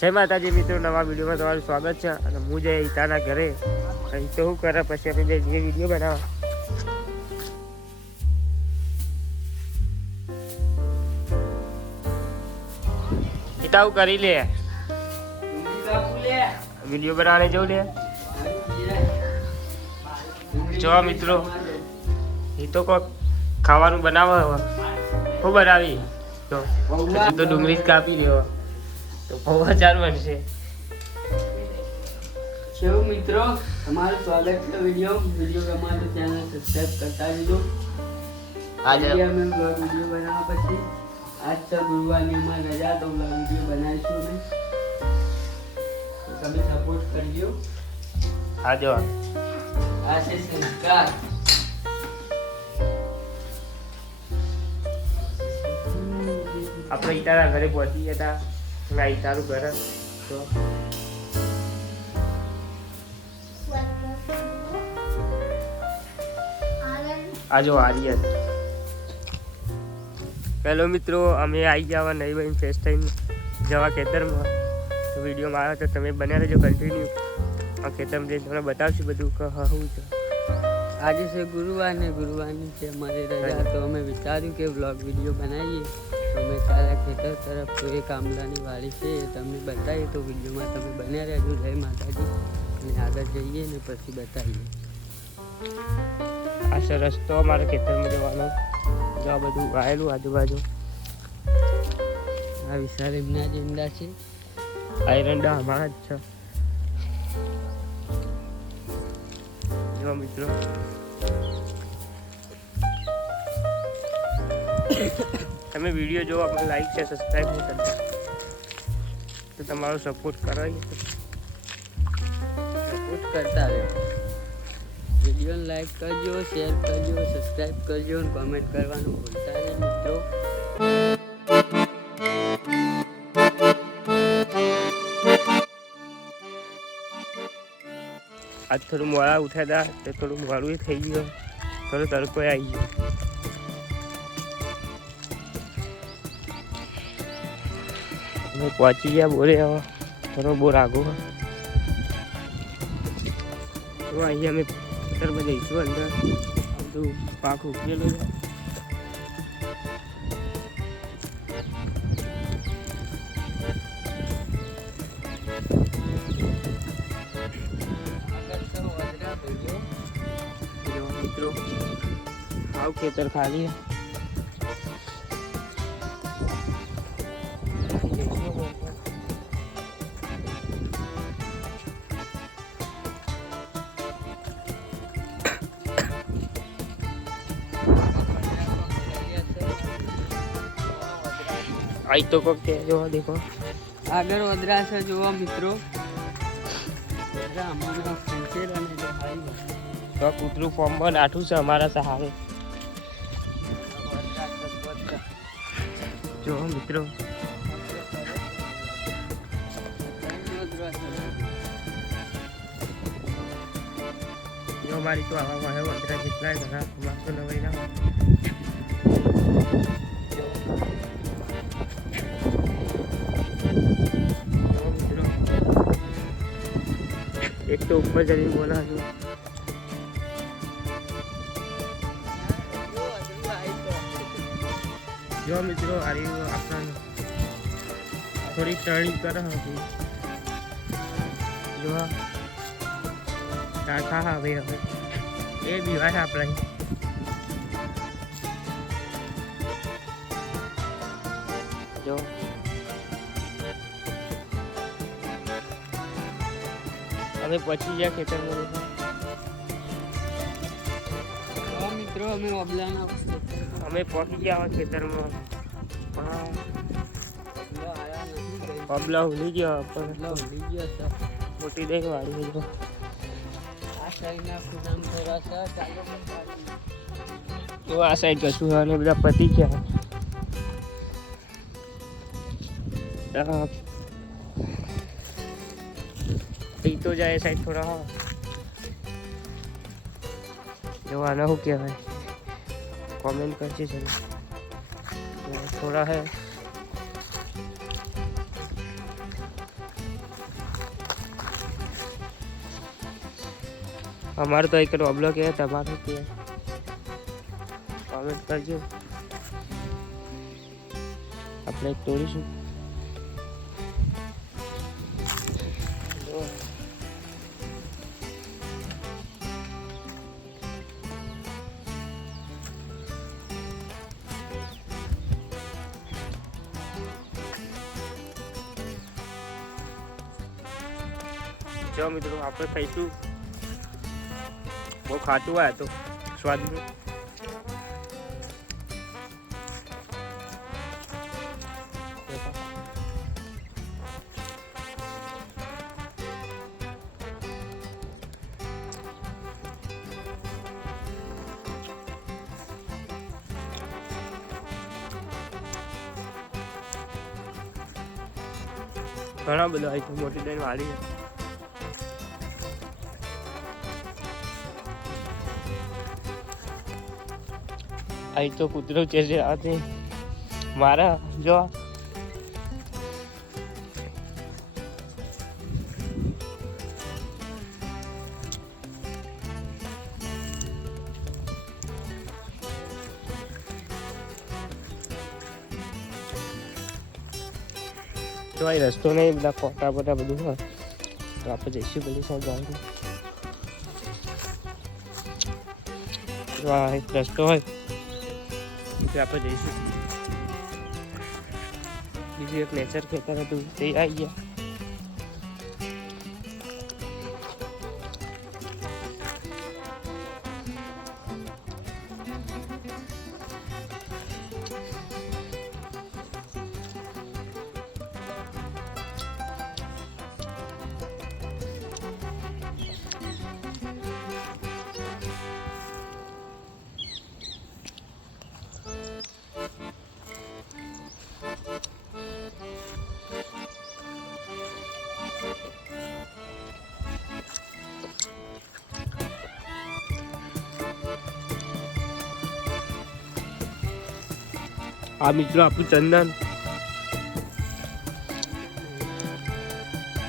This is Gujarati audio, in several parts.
જય માતાજી મિત્રો, નવા વિડીયોમાં તમારું સ્વાગત છે. અને હું જઈ ઈતાના ઘરે અહીં તો શું કરે પછી આપણે જે વિડીયો બનાવવા ઈતા કરી લે વિડીયો બનાવને જવું લે. જો મિત્રો એ તો કોક ખાવાનું બનાવે શું બનાવી તો ડુંગળી કાપી લેવા તો પૌવા ચાર બનશે. શેવ મિત્રો, તમારું સ્વાગત છે. વિડીયો ગમે તો ચેનલ સબસ્ક્રાઇબ કરતા રહેજો. આજે અમે બ્લોગ વિડીયો બનાવવા પછી આજ તો ગુરુવારની અમારી રજા, તો બ્લોગ વિડીયો બનાવીશું અમે. તમે સપોર્ટ કરજો. આ જો આ છે સંસ્કાર. આપણે ઈતાના ઘરે પહોંચી ગયા હતા. ઈતાનું ઘર તો આજો આર્યન હેલો મિત્રો, અમે આવી ગયા નહીં બહેન ફેસ ટાઈમ જવા ખેતરમાં. તો વિડીયોમાં આવ્યો તો તમે બન્યા રહેજો કન્ટિન્યુ. આ ખેતરમાં જઈને તમને બતાવશું બધું કહું છે. આજે છે ગુરુવાર ને ગુરુવારની છે અમારી રજા, તો અમે વિચાર્યું કે વ્લોગ વિડીયો બનાવીએ. તો અમે તારા ખેતર તરફ તો એક આંબલાની વાડી છે એ તમને બતાવીએ. તો વિડીયોમાં તમે બન્યા રહેજો. જય માતાજી. અને આગળ જઈએ ને પછી બતાવીએ. આ છે રસ્તો અમારા ખેતરમાં જવાનો. જો આ બધું વાયેલું આજુબાજુ. આ વિશાળ એમના જ ઈંડા છે. આ એરંડા અમારા જ છે. જો મિત્રો તમે વિડીયો જોવો, આપણે લાઈક છે સબસ્ક્રાઈબ નહીં કરતા તો તમારો સપોર્ટ કરાવીએ. સપોર્ટ કરતા રહો. વિડીયોને લાઈક કરજો, શેર કરજો, સબસ્ક્રાઈબ કરજો અને કોમેન્ટ કરવાનું ભૂલતા નહીં મિત્રો. આજ થોડું મોડા ઉઠ્યા હતા તો થોડું મોડું થઈ ગયું. થોડો તડકો આવી ગયો. અમે પહોંચી ગયા બોરે. હવે થોડો બોર આગો તો અહીંયા અમે ખેતરમાં જઈશું. અંદર બધું પાક ઉકેલું છે. મિત્રો આવ ખેતર ખાલી આઈ તો કોક કે જો દેખો આગળ વદરા છે જોવા મિત્રો. તો કૂતરું ફોર્મમાં નાઠું છે અમારા સહારે. જો મિત્રો જો મારી તો આવા વાહે વંદરા જેટલા ઘણા અમાર તો નવાઈ ના એક તો ઉપર જઈને બોલા છું. જો મિત્રો આ આપણા થોડી ટર્નિંગ કરે હતી. જો ટાકા હવે હવે એ બીવાય આપણે. જો અમે પહોંચી ગયા ખેતરમાં. મિત્રો અમે ઓબલાના અમે પહોંચી ગયા ખેતરમાં. પબલા ઉલી ગયો મોટી દહીં વાળી. આ સાઈડના ખુદામ થોડા છે. ચાલો તો આ સાઈડ કશું અને બધા પતી ગયા. તો જાય સાઈડ થોડા જોવાના શું કહેવાય कमेंट करके चलो थोड़ा है અમારે તો એક રોબલો કે તમારું કે કોમેન્ટ કરજો, આપણે તોડીશું. જો મિત્રો આપણે ખાઈશું, બહુ ખાતું હોય તો સ્વાદનું. ઘણા બધા આઈટમ મોટી દહીં વાળી છે. અહીં તો કૂતરો છે મારા જો તો અહીં રસ્તો નહીં, બધા ફોટા બધા બધું હોય તો આપણે જઈશું પેલી સાઈડ જવાનું. જો આ એક રસ્તો હોય તો આપણે જઈશું. બીજું એક નેચર ખેતર હતું તે આવી ગયા. આ મિત્રો આપણું ચંદન,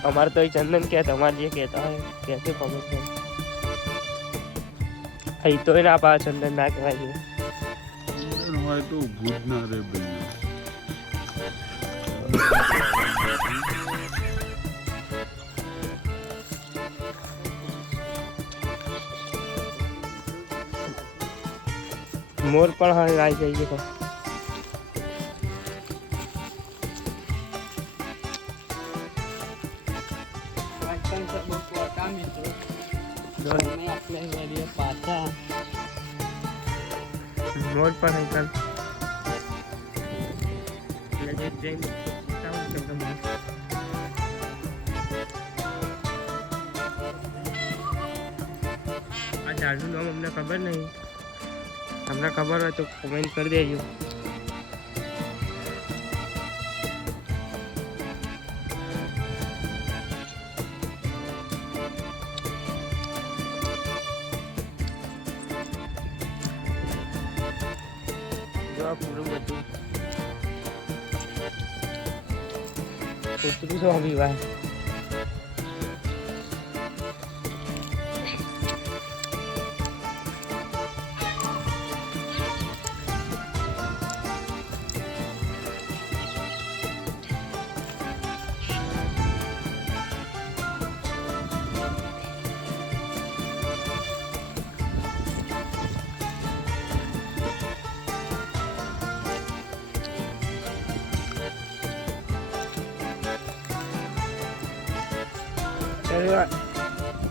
અમારે તો ચંદન કે તમારે જે કહેતા હોય કહેશે કોમેન્ટ કરો. અહીં તો ના પા ચંદન ના કહેવાય છે. ચંદન હોય તો ભૂત ના રે ભાઈ. મોર પણ હવે આવી જઈએ તો પાછા મોર પણ અંકલ આ ઝાડનું નામ અમને ખબર નહીં, તમને ખબર હોય તો કોમેન્ટ કરી દેજો. પૂરું બધું કૂતરું શું આવી વાત.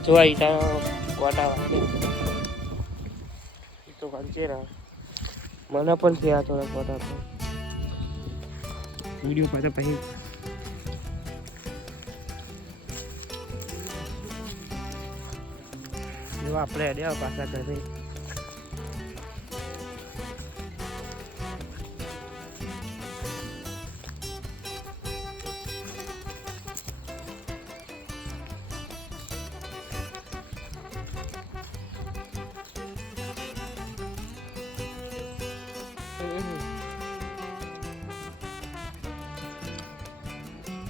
જો આઈટા કોટા તો વાંચે રહ્યા, મને પણ થયા થોડા કોટા તો વિડીયો પાછા પછી જો આપણે અડ્યા પાછા કરી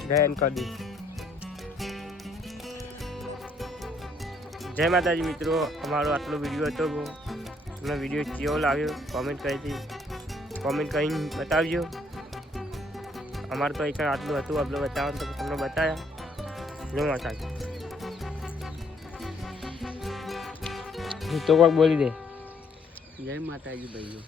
ડેન કરી જય માતાજી મિત્રો, અમારો આટલો વિડીયો હતો. તમને વિડીયો કેવો લાગ્યો કોમેન્ટ કરીને બતાવજો. અમારે તો એક આટલું હતું, આપણે બતાવવાનું તો તમને બતાવ્યા. જય માતાજી. તો કોક બોલી દે. જય માતાજી ભાઈઓ.